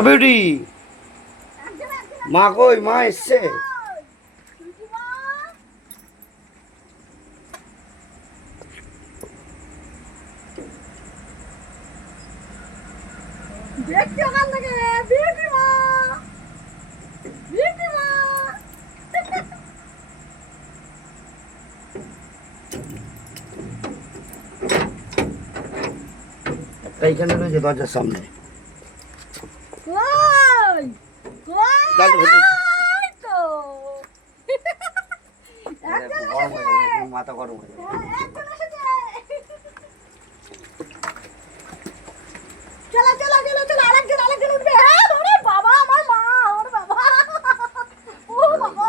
Beauty মা কই? মা এসছে? দেখছি ওখান থেকে বিউটি মা, বিউটি মা। একটা এখানে রয়েছে দরজার সামনে। কই কই তো মাথা গরম হয়ে যাবে। চলো চলো চলো চলো, আরেকজন উঠবে। হ্যাঁ ওরে বাবা, আমার মা, ওরে বাবা, ও বাবা।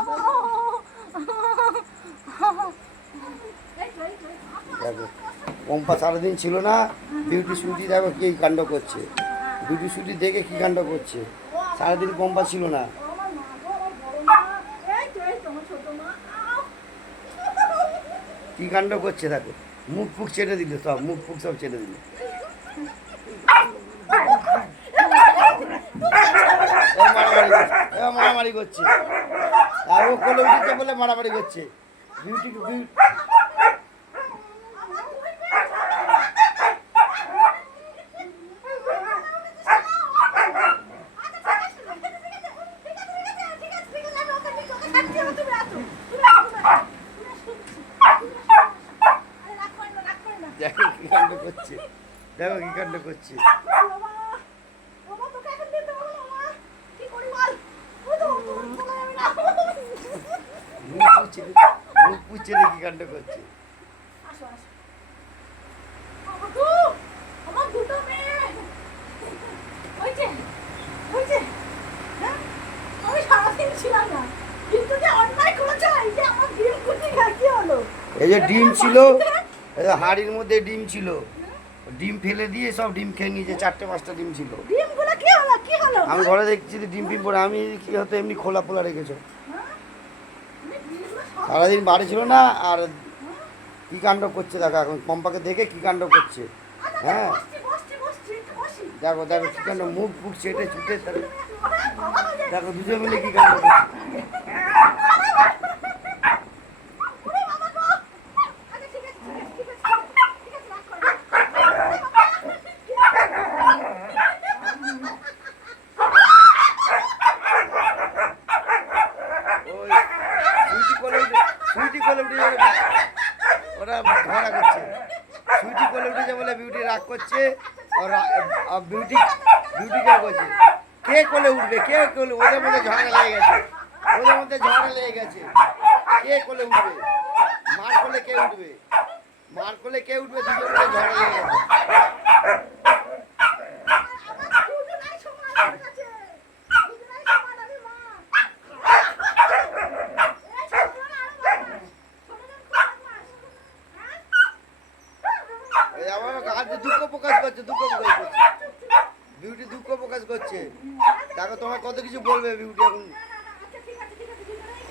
দেখো পম্পা সারাদিন ছিল না, বিউটি সুটি দেখো কি কাণ্ড করছে। বিউটি সুটি দেখে কি কাণ্ড করছে। সারাদিন পম্পা ছিল না, আমার মা গো, আমার বড় মা, এই তো আমার ছোট মা। কি কাণ্ড করছে দেখো। মুখ ফুক ছেড়ে দিল, সব মুখ ফুক সব ছেড়ে দিল। মারামারি করছে, আর ও কোলে উঠেছে বলে মারামারি করছে। বিউটিকে দেখো কি কাণ্ড করছে, দেখো কি কাণ্ড করছে। মুখ পুচ্ছে কি কাণ্ড করছে। এই যে ডিম ছিল, হাড়ির মধ্যে ডিম ছিল, ডিম ফেলে দিয়ে সব ডিম খেয়ে নিয়েছে। 4-5টা ডিম ছিল। আমি ঘরে দেখছি ডিম ফিম পরে, আমি কি হতো এমনি খোলা ফোলা রেখেছো। সারাদিন বাড়ি ছিল না, আর কি কাণ্ড করছে দেখো। এখন পম্পাকে দেখে কি কাণ্ড করছে। হ্যাঁ দেখো দেখো কি কাণ্ড, মুখ ফুক চেটে ছুটে দেখো দুজন মিলে কি কাণ্ড করছে। সুইটি কোলে উঠে যাবে, ওরা ঝগড়া করছে। সুইটি কোলে উঠেছে বলে বিউটি রাগ করছে, আর বিউটি কে করছে, কে কোলে উঠবে, কে কোলে, ওদের মধ্যে ঝগড়া লেগে গেছে, ওদের মধ্যে ঝগড়া লেগে গেছে। কে কোলে উঠবে, মার কোলে কে উঠবে, মার কোলে কে উঠবে, দুজন মিলে ঝগড়া লেগে গেছে। দুঃখ প্রকাশ করছে, বিউটি দুঃখ প্রকাশ করছে। দেখো তোমার কত কিছু বলবে বিউটি, এখন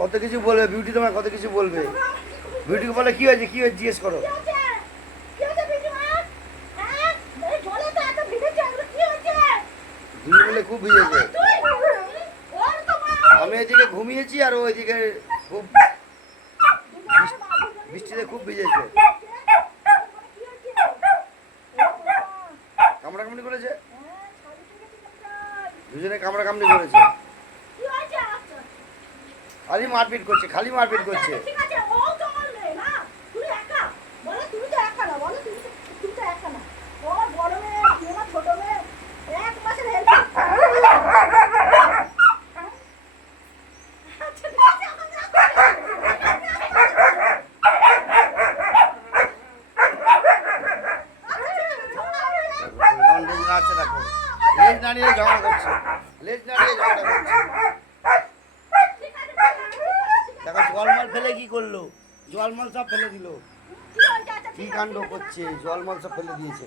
কত কিছু বলবে বিউটি, তোমার কত কিছু বলবে। বিউটিকে বলে কি হয়েছে, কি হয়েছে জিজ্ঞেস করো। দুই মিলে খুব ভিজেছে। আমি এদিকে ঘুমিয়েছি আর ও এদিকে খুব বৃষ্টিতে খুব ভিজেছে। কামড়াকামড়ি করেছে, দুজনে কামড়াকামড়ি করেছে। খালি মারপিট করছে, খালি মারপিট করছে। দেখো লেজ নাড়িয়ে ঝগড়া করছে, লেজ নাড়িয়ে ঝগড়া করছে। দেখো জলমল ফেলে কি করলো, জলমল সব ফেলে দিল। কি কাণ্ড করছে, জলমল সব ফেলে দিয়েছে।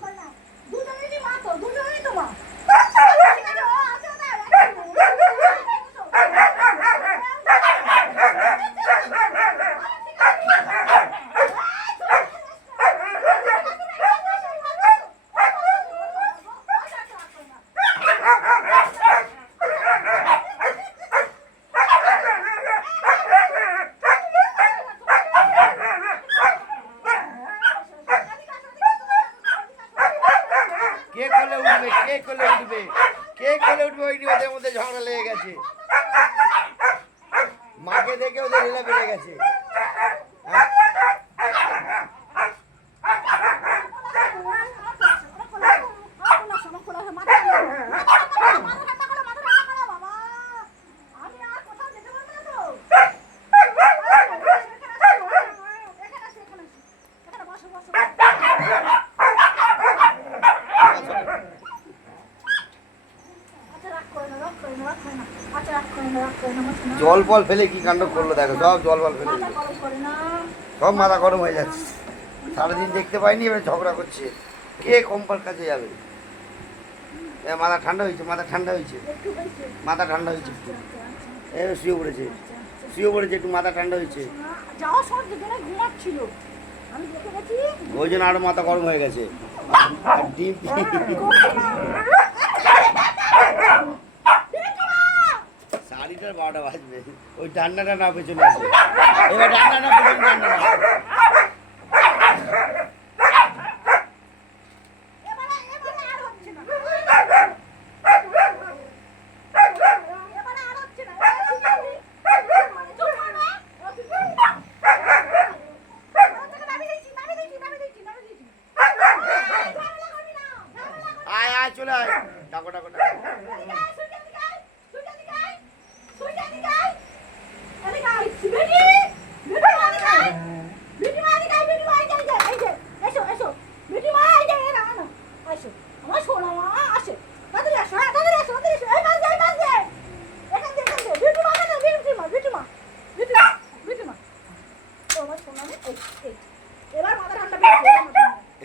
উঠবে কে কোলে উঠবে ওই নিয়ে ওদের মধ্যে ঝগড়া লেগে গেছে মাকে দেখে ওদের হেলা বেড়ে গেছে হ্যাঁ? জল ফল ফেলে কি কাণ্ড করলো দেখো সব জল ফল ফেলে দিলো। সব মাথা গরম হয়ে যাচ্ছে সারাদিন দেখতে পাইনি এবার ঝগড়া করছে কে কম্পার কাছে যাবে মাথা ঠান্ডা হয়েছে মাথা ঠান্ডা হয়েছে মাথা ঠান্ডা হয়েছে একটু শুয়ে পড়েছে একটু মাথা ঠান্ডা হয়েছে ওই জন্য আরো মাথা গরম হয়ে গেছে আর ডিম শাড়িটার 12টা বাজবে ওই ডান্নাটা না পেছনে আসবে এবার ডান্নাটা পেছনে ডান্নাটা আয় আয় চলে আয় ডাকো ডাকো ডাকো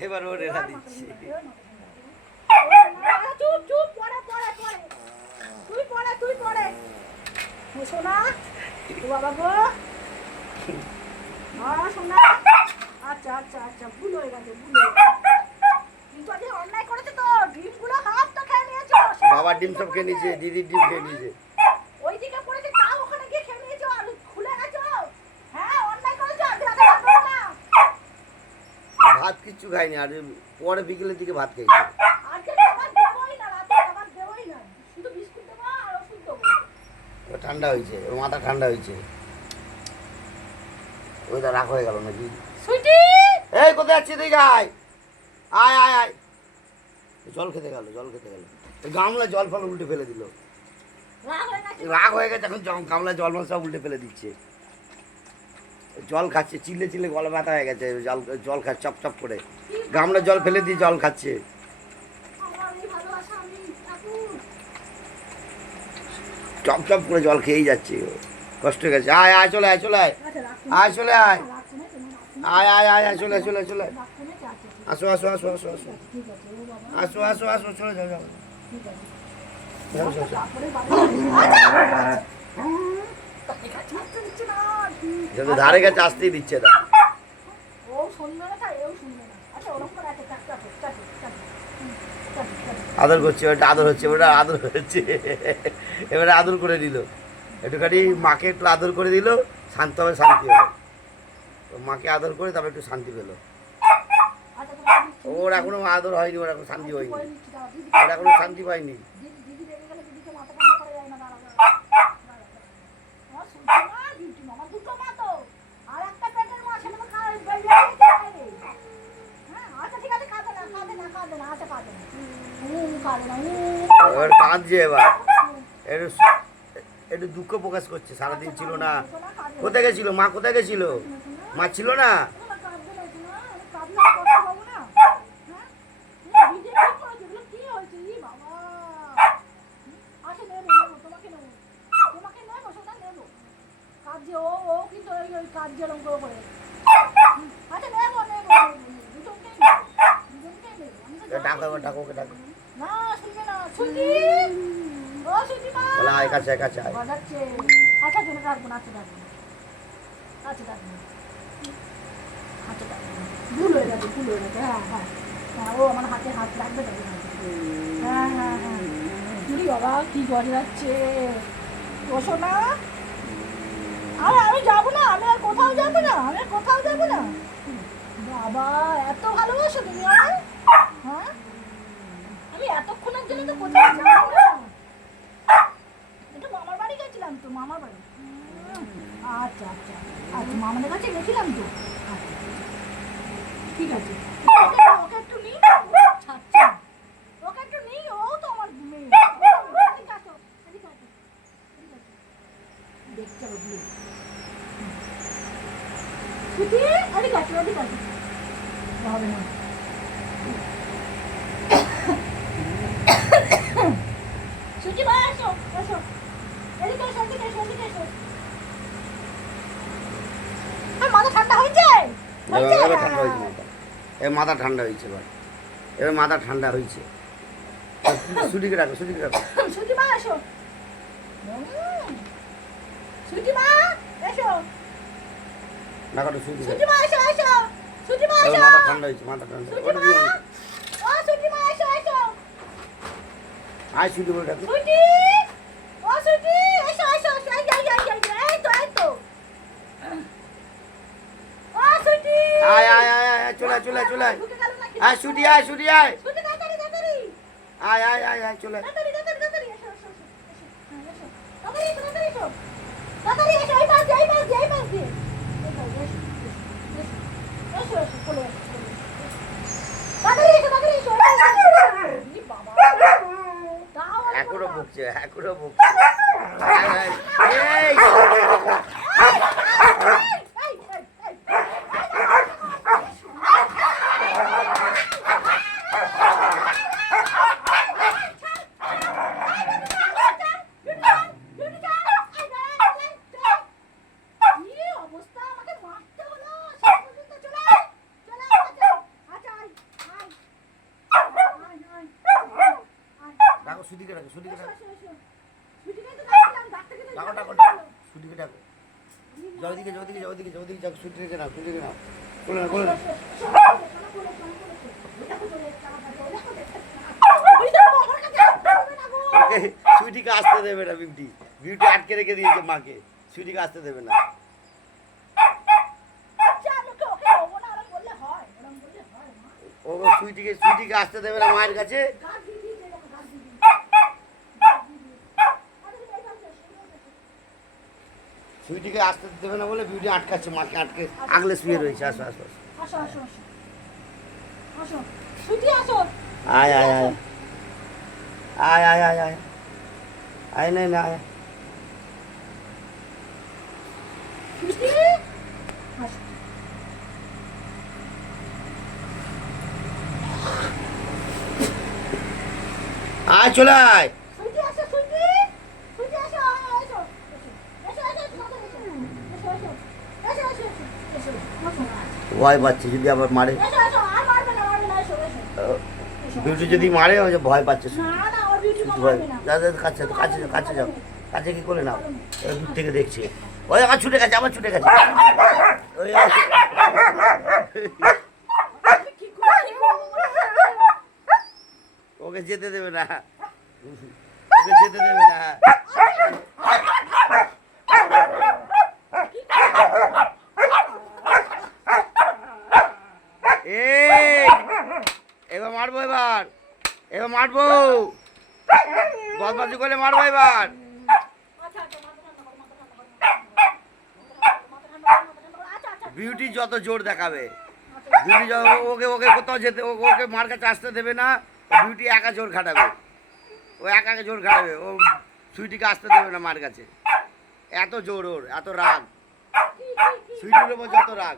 এবার ও রেলা দিচ্ছি সোনা বাবা গো সোনা আচ্ছা আচ্ছা আচ্ছা ভুল হয়ে গেছে কিন্তু আজকে অন্যায় করেছে তো ডিমগুলো হাফ তো খেয়ে নিয়েছো বাবার ডিম সব খেয়ে নিয়েছে দিদির ডিম খেয়ে নিয়েছে ওইদিকে পড়েছে তাও ওখানে গিয়ে খেয়ে নিয়েছো আর খুলে গেছো হ্যাঁ অন্যায় করেছো আজকে রাতে ভাত খাবো না ভাত কিচ্ছু খাইনি আর পরে বিকেলের দিকে ভাত খাইছে আজকে খাবার দেবোই না রাতে খাবার দেবোই না শুধু বিস্কুট দেবো আর ওষুধ দেবো ও ঠান্ডা হয়েছে ওর মাথা ঠান্ডা হয়েছে ওইটা রাগ হয়ে গেল নাকি সুইটি এই কোথায় যাচ্ছি তুই গাই আয় আয় আয় জল খেতে গেল গামলা জল ফল উল্টে ফেলে দিল রাগ হয়ে গেছে এখন গামলা জল ফল সব উল্টে ফেলে দিচ্ছে জল খাচ্ছে চিল্লে চিল্লে গলা ব্যথা হয়ে গেছে জল খাচ্ছে চপ চপ করে গামলা জল ফেলে দিয়ে জল খাচ্ছে চপ চপ করে জল খেয়েই যাচ্ছে কষ্ট হয়ে গেছে আয় আয় চলে আয় চলে আয় আয় চলে আয় আয় আয় আয় আয় চলে চলে চলে আসো আসো আসো আসো আসো আসো আসো আসো চলে যাও যাও যাও ধারে কাছে আসতেই দিচ্ছে না আদর করছে ওটা আদর হচ্ছে ওটা আদর হচ্ছে এবারে আদর করে দিল একটুখানি মাকে একটু আদর করে দিল শান্ত হবে শান্তি হলো মাকে আদর করে তারপর একটু শান্তি পেলো ওর এখনো আদর হয়নি ওর এখন শান্তি হয়নি ওর এখনো শান্তি পায়নি এবার কাঁদছে এবার একটু একটু দুঃখ প্রকাশ করছে সারাদিন ছিল না কোথায় গেছিল মা কোথায় গেছিল মা ছিল না ডাকো ডাকো ওকে ডাকো বলে আয় কাছে কাছে আয় ভুল হয়ে গেছে হ্যাঁ হ্যাঁ হ্যাঁ ও আমার হাতে হাত রাখবে হ্যাঁ হ্যাঁ হ্যাঁ বাবা কি করে যাচ্ছে ও সোনা আমি যাবো না আমি আর কোথাও যাবো না বাবা এত ভালোবাসো তুমি আমায় হ্যাঁ আমি এতক্ষণের জন্য তো কোথাও যাই না। এটা মামার বাড়ি গেছিলাম তো, মামার বাড়ি। আচ্ছা আচ্ছা আচ্ছা, মামাদের কাছে গেছিলাম তো। আচ্ছা ঠিক আছে, ওকে একটু নিই। আচ্ছা ওকে একটু নিই, ও তো আমার মেয়ে। এদিকে আসো, এদিকে আসো, এদিকে আসো। দেখতে হবে ছুটি, এদিকে আসো, এদিকে আসো। হবে না। ছুটি মা, আসো আসো, এদিকে এসো, এদিকে এসো, এদিকে এসো। মাথা ঠান্ডা হয়েছে? এবার ঠান্ডা হয়েছে মাথা, এবার মাথা ঠান্ডা হয়েছে, এবার মাথা ঠান্ডা হয়েছে। ছুটিকে রাখো, ছুটিকে রাখো। ছুটি মা আসো, ছুটি মা এসো, রাখো ছুটি। ছুটি মা এসো, এসো ছুটি মা এসো। মাথা ঠান্ডা হয়েছে, মাথা ঠান্ডা। ছুটি মা, ও ছুটি মা এসো, এসো। আয় ছুটি বলে ডাকো। ছুটি, ও ছুটি এসো, এসো, এসো। এই এই এই এই তো, এই তো। ও ছুটি, আয় আয় আয় আয়, চলে আয়, চলে আয়, চলে আয়। ঢুকে গেল নাকি? আয় ছুটি, আয় ছুটি, আয় ছুটি, তাড়াতাড়ি তাড়াতাড়ি আয় আয় আয় আয়, চলে আয়। তাড়াতাড়ি তাড়াতাড়ি তাড়াতাড়ি এসো, এসো, এসো, এসো, এসো। তাড়াতাড়ি এসো, তাড়াতাড়ি এসো, তাড়াতাড়ি এসো। এই পাশ দিয়ে, এই পাশ দিয়ে, এই পাশ দিয়ে। এই পাশ দিয়ে, এসো, এসো, এসো, চলে এসো, চলে এসো। তাড়াতাড়ি এসো, তাড়াতাড়ি এসো, এই পাশ দিয়ে। ই বাবা, দাও আর এখনো করো। বকছে, এখনো বকছে। আয়, আয়, এই এই, এই, এই, কি অবস্থা, আমাকে মারতে হলো। শেষ পর্যন্ত চলে আয়, চলে আয়, আচ্ছা, আয়, আয়, আয়, আয়, আয়। ডাকো ছুটিকে, ডাকো ছুটিকে, ডাকো ছুটিটাই তো ডাকছিলাম, ডাকতে গেলে ডাকো ডাকো ডাকতে ডাকো হলো। ছুটিকে ডাকো। যাও দিকে, যাও দিকে, যাও দিকে, যাও দিকে, যাও ছুটিকে নাও, ছুটিকে নাও। কোলে না, কোলে না। ওকে সুইটিকে আসতে দেবে না বিউটি, বিউটি আটকে রেখে দিয়েছে মাকে, সুইটিকে আসতে দেবে না। ও সুইটিকে আসতে দেবে না মায়ের কাছে। সুইটিকে আসতে দেবে না বলে বিউটি আটকাচ্ছে, মাকে আটকে আগলে শুয়ে রয়েছে। আসো আসো আসো। আয় আয় আয় আয় আয় আয় আয় আয় নাই না আয়। আয় চলে আয়। ভয় পাচ্ছে যদি আবার মারে, বিউটি যদি মারে ওই যে ভয় পাচ্ছে। ভয় দাদা কাছে কাছে কাছে যাও, কাছে কি করে নাও, দূর থেকে দেখছে। ওই আমার ছুটে গেছে, আমার ছুটে গেছে। ওই ওকে যেতে দেবে না, ওকে যেতে দেবে না। এই এবার মারবো, এবার এবার মারবো, বদমাশি করলে মারবো এবার। বিউটি যত জোর দেখাবে, বিউটি ওকে ওকে কোথাও যেতে, ওকে মার কাছে আসতে দেবে না। বিউটি একা জোর খাটাবে, ও একা জোর খাটাবে, ও সুইটিকে আসতে দেবে না মার কাছে। এত জোর ওর, এত রাগ, সুইটির ওপর যত রাগ।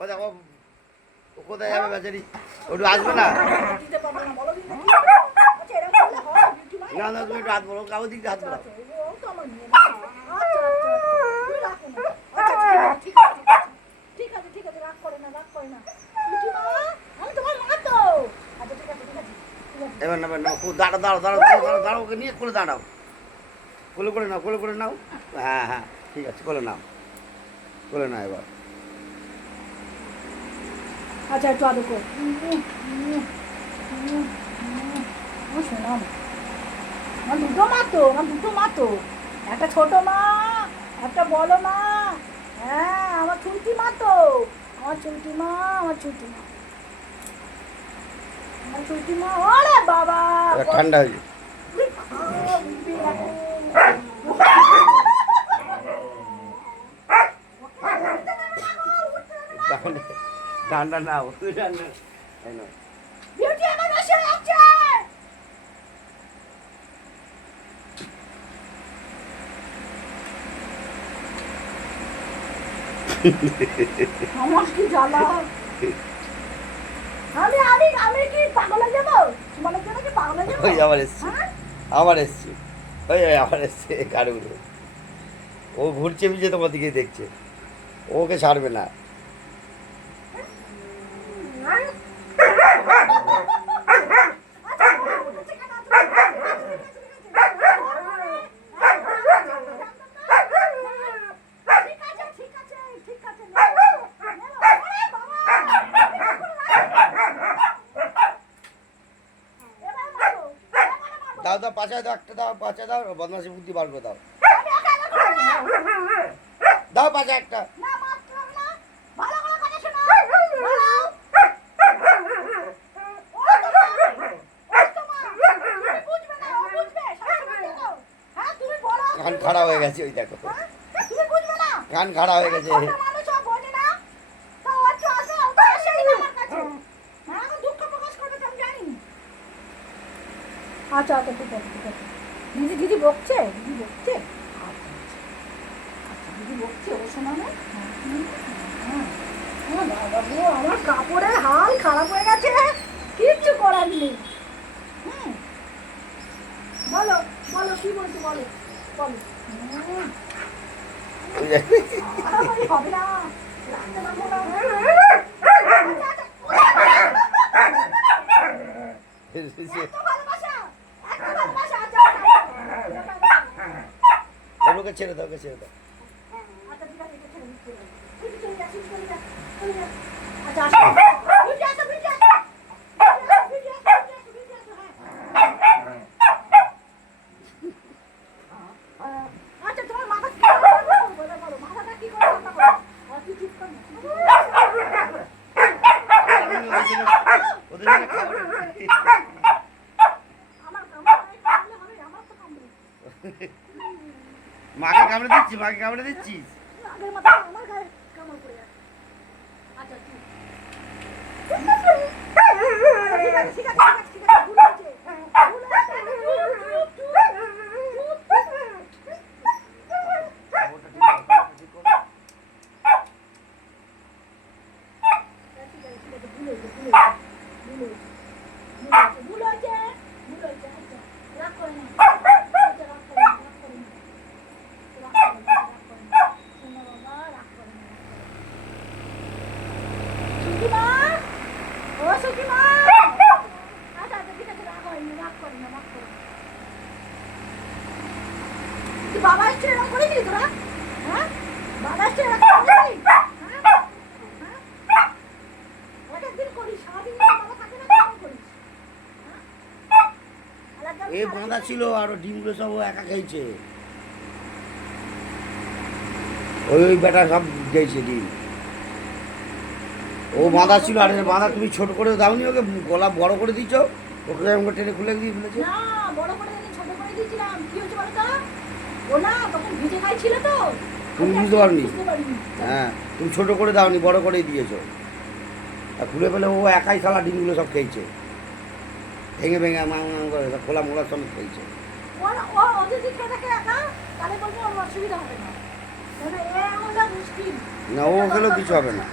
ও দেখো ও কোথায় যাবে বেচারি, ওটু আসবে না। না না তুমি একটু হাত বলো, কাগজ দিকে হাত বলো। এবার না দাঁড়াও দাঁড়াও দাঁড়াও দাঁড়াও দাঁড়াও, ওকে নিয়ে কোলে দাঁড়াও, কোলে করে নাও, কোলে করে নাও। হ্যাঁ হ্যাঁ ঠিক আছে, কোলে নাও, কোলে নাও এবার। আচ্ছা একটু আদর কর। শোনাম, আমার দুটো মা তো, আমার দুটো মা তো, একটা ছোট মা, একটা বড় মা। হ্যাঁ আমার ছুটি মা তো, আমার ছুটি মা, আমার ছুটি মা। আমার সুইটি মা, ওরে বাবা এবার ঠান্ডা হয়েছে ঠান্ডা না বিউটি আমার বসে আছে। আমার কি জ্বালা, আমি আমি আমি কি পাগল হয়ে যাবো তোমার জন্য, কি পাগল হয়ে যাবো? ওই আবার এসছি হ্যাঁ? আবার এসছি ওই ওই আবার এসছে গাড়িগুলো ও ঘুরছে ফিরছে তোমার দিকে দেখছে ওকে ছাড়বে না ঠিক আছে ঠিক আছে ঠিক আছে, নেবো, নেবো। ওরে বাবা, এবার মারো, এবার মারো। দাও দাও পাঁচা দাও একটা দাও পাঁচা দাও বদমাসি বুদ্ধি বার করে দাও আমি একা একা করবো। দাও পাঁচা একটা না মারলাম না, ভালো করে কথা শোনো, ভালো। ওই তোমার, তুমি বুঝবে না, ও বুঝবে, সবসময় দেখো। হ্যাঁ, তুমি বলো। কান খাড়া হয়ে গেছে ওই দেখো হ্যাঁ? তুমি বুঝবে না। কান খাড়া হয়ে গেছে ছোট মানুষ ও বোঝে না। তো ও তো আসে, ও তো আসেই না আমার কাছে। হ্যাঁ, এখন দুঃখ প্রকাশ করবে তো আমি জানি। আচ্ছা আচ্ছা ঠিক আছে ঠিক আছে। দিদি দিদি বকছে, দিদি বকছে। আচ্ছা আচ্ছা দিদি বকছে, ও শোনা না। বাবা গো, আমার কাপড়ের হাল খারাপ হয়ে গেছে, কিচ্ছু করার নেই। হুম, বলো বলো কি বলছো, বলো বলো। ওই দেখো। মারামারি হবে না, রাখতে পারবো না। এত ভালোবাসা, এত ভালোবাসা, আচ্ছা, ওকে ছেড়ে দাও ওকে ছেড়ে দাও আচ্ছা, ঠিক আছে, এটা ছেড়ে দিচ্ছি। তুই চলে যা, তুই চলে যা, চলে যা। আচ্ছা, আসো। বিউটি আসো, বিউটি আসো। বিউটি আসো, বিউটি আসো, হ্যাঁ। আচ্ছা, তোমার মাথা কি করে রান্না করবো? এবার বলো, মাথাটা কি করে রান্না করবো? তুই চুপ কর না। ওদের জন্য খাবার আমার কামড়ে কামড়ে হবে, আমার তো কামড়ে। মাকে কামড়ে দিচ্ছি মাকে কামড়ে দিচ্ছিস আগের মতো আমার গায়ে কামড় পড়ে যাচ্ছে। আচ্ছা, ঠিক আছে, ঠিক আছে, ঠিক আছে, ঠিক আছে, ঠিক আছে, ভুল হয়েছে। ভুল হয়েছে, চুপ, চুপ, চুপ, চুপ। ঠিক আছে, ঠিক আছে, ভুল হয়েছে, ভুল হয়েছে, ভুল হয়েছে, ভুল হয়েছে, ভুল হয়েছে, আচ্ছা, রাগ করে না, আচ্ছা, রাগ করে না, রাগ করে না, রাগ করে না, রাগ করে না, শোনো বাবা, রাগ করে না, রাগ করে না। সুকিমা, ও সুকিমা, আচ্ছা আচ্ছা ঠিক আছে, রাগ হয়নি, রাগ করে না, রাগ করে না। তুই বাবা এসছে এরকম করেছিলি তোরা? হ্যাঁ, বাবা এসছে এরকম করেছিলি? হ্যাঁ, হ্যাঁ, এক একদিন করিস, সারাদিন যখন বাবা থাকে না তখন করিস। হ্যাঁ? আর একদম এ বাঁধা ছিল আর ও ডিমগুলো সব ও একা খেয়েছে ওই ওই বেটা সব খেয়েছে ডিম ও বাঁধা ছিল আর এর বাঁধা তুমি ছোট করে দাওনি ওকে গলা বড় করে দিচ্ছ ওকে এরকম করে টেনে খুলে দিয়ে ফেলেছে না, বড় করে দিলে ছোট করে দিয়েছিলাম, কি হয়েছে বলো তো? ও না তখন ভিজে খাইছিল তো, তুমি বুঝতে পারোনি? বুঝতে পারিনি। হ্যাঁ তুমি ছোট করে দাওনি বড় করেই দিয়েছো আর খুলে ফেলে ও একাই শালা ডিমগুলো সব খেয়েছে ভেঙে ভেঙে করে সব খোলা মোলা সব খেয়েছে ও যদি খেয়ে থাকে একা, তাহলে বলবো ওর অসুবিধা হবে না। তবে এ আমাদের মুশকিল। না ও খেলেও কিছু হবে না